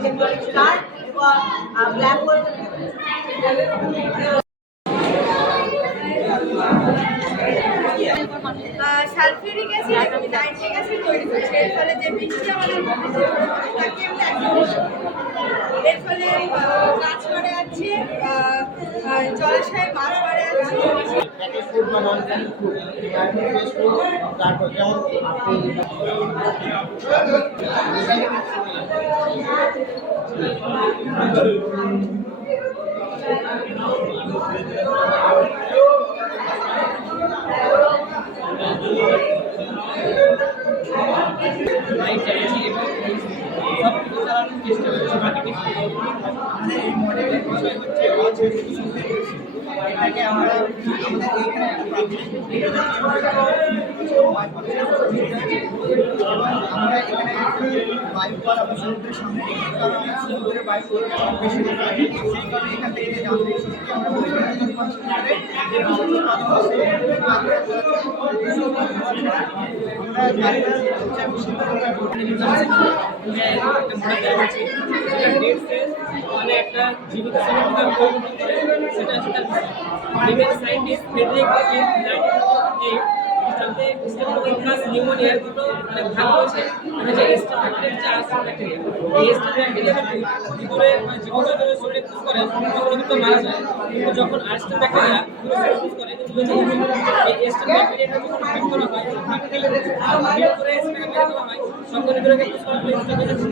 Electronic star এবং black hole. Sulphuric acid এবং nitric acid তৈরি হচ্ছে, এর ফলে যে বৃষ্টি আমাদের মধ্যে তাকে এর ফলে গাছ মারা যাচ্ছে, জলাশয়ে মাছ মারা যাচ্ছে। তারপর যেমন এটাকে আমরা আমাদের আমরা এখানে বায়ু করা সমুদ্রের সামনে সমুদ্রের বায়ু বেশি সেই কারণে এখান থেকে যে যান্ত্রিক শক্তি আমরা মানে একটা জীবিত সেটা সাইন্টিস্ট নিউমোনিয়ার দুটো মানে ভাগ রয়েছে, মানে যে এস্টার ব্যাকটেরিয়া যে আর্সেন ব্যাকটেরিয়া, এই এস্টার ব্যাকটেরিয়া ভিতরে মানে জীবন শরীরে পুশ করে তখন কিন্তু মারা যায়। কিন্তু যখন আর্সেন ব্যাকটেরিয়া পুশ করে এই এস্টার ব্যাকটেরিয়াটা যখন হিট করা হয়, হিট করে সেটাকে বের করা হয়, তখন এগুলোকে পুশ করা হয় এস্টার ব্যাকটেরিয়া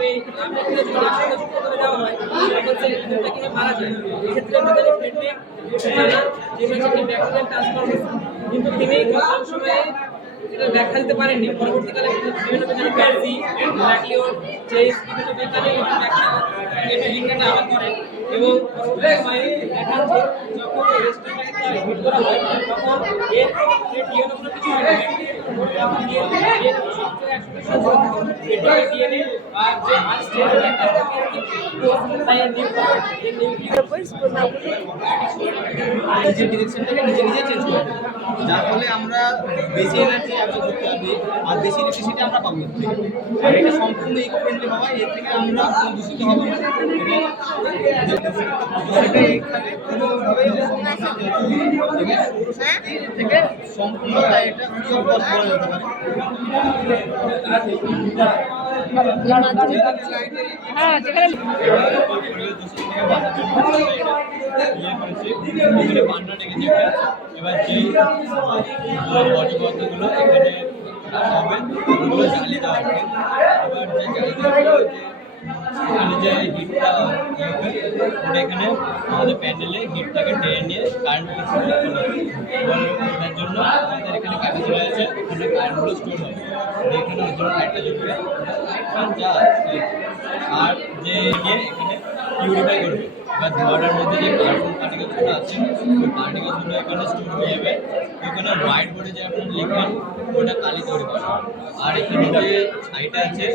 এই ব্যাকটেরিয়া যখন আর্সেন যুক্ত করে দেওয়া হয় তখন সেই ব্যাকটেরিয়া মারা যায়। এক্ষেত্রে আমাদের ফ্রেডরিক কিন্তু তিনি বর্তমান সময়ে এটা ব্যাখ্যা দিতে পারেননি। পরবর্তীকালে বিভিন্ন বিজ্ঞানী প্যারজি, ল্যাকিওর, চেস বিভিন্ন বিজ্ঞানী ব্যাখ্যা লিঙ্কটা আবার করেন এবং পরবর্তী সময়ে দেখা যাচ্ছে যখন রেস্টুরেন্টটা হিট করা হয় তখন এর ডিএনএ কিছু হয় না, ডিএনএ আর যে আনস্টেবল নিজের ডিরেকশনটাকে নিজে চেঞ্জ করে, যার ফলে আমরা বেশি এনার্জি অ্যাবজর্ব করতে হবে আর বেশি ইলেকট্রিসিটি আমরা পাবো। আর এটা সম্পূর্ণ ইকো ফ্রেন্ডলি হওয়া, এর থেকে আমরা কোনো দূষিত হবো না সেটা এখানে কোনোভাবে থেকে সম্পূর্ণ তাই এটা ফ্রি অফ কস্ট করা যেতে পারে। হ্যাঁ, যেখানে এবার যে বডিপত্রগুলো এখানে হবে ওগুলো জ্বালিয়ে দেওয়া হবে। এবার যে জ্বালিয়ে যে হিটটা ওটা এখানে আমাদের প্যানেলে হিটটাকে টেনে নিয়ে কারেন্ট এটার জন্য আমাদের এখানে ক্যাপাসিটি আছে, ওখানে কারেন্টগুলো স্টোর হবে, এখানে ওর জন্য লাইটটা জ্বলবে যা আর যে নিয়ে এখানে পিউরিফাই করবে। এবার ধোয়াটার মধ্যে যে কার্বন পার্টিকেলসগুলো আছে ওই পার্টিকেলসগুলো এখানে স্টোর হয়ে যাবে। ওখানে হোয়াইট বোর্ডে যে আপনার লিখবেন ওটা কালি তৈরি করে। আর এখানে যে ছাইটা আছে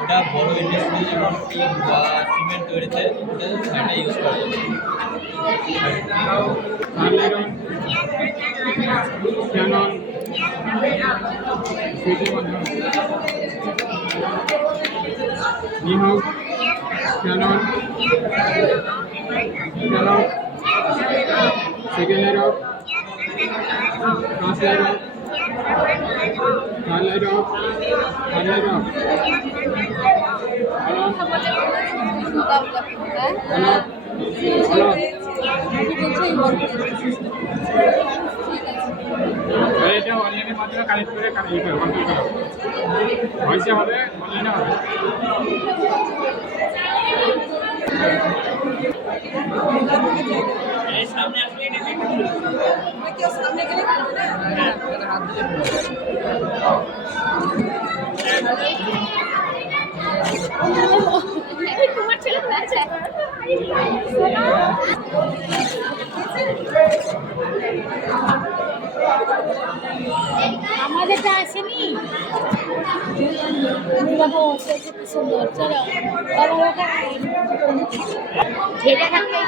ওটা বড় ইন্ডাস্ট্রি যেমন টিন বা সিমেন্ট তৈরিতে ওটা ছাইটা ইউজ করা যাবে। Second light off, first light off, third light off, third light off. Hello, hello, hello. এটা অনলাইনের মাধ্যমে কানেক্ট করে কন্ট্রোল করা ভয়েসে হবে, অনলাইনে হবে। সামনে আসলে কেউ সামনে গেলে তোমার ছেলে আছে আমাদেরটা আসেনি সুন্দর। চলো ঝেড়ে থাকলে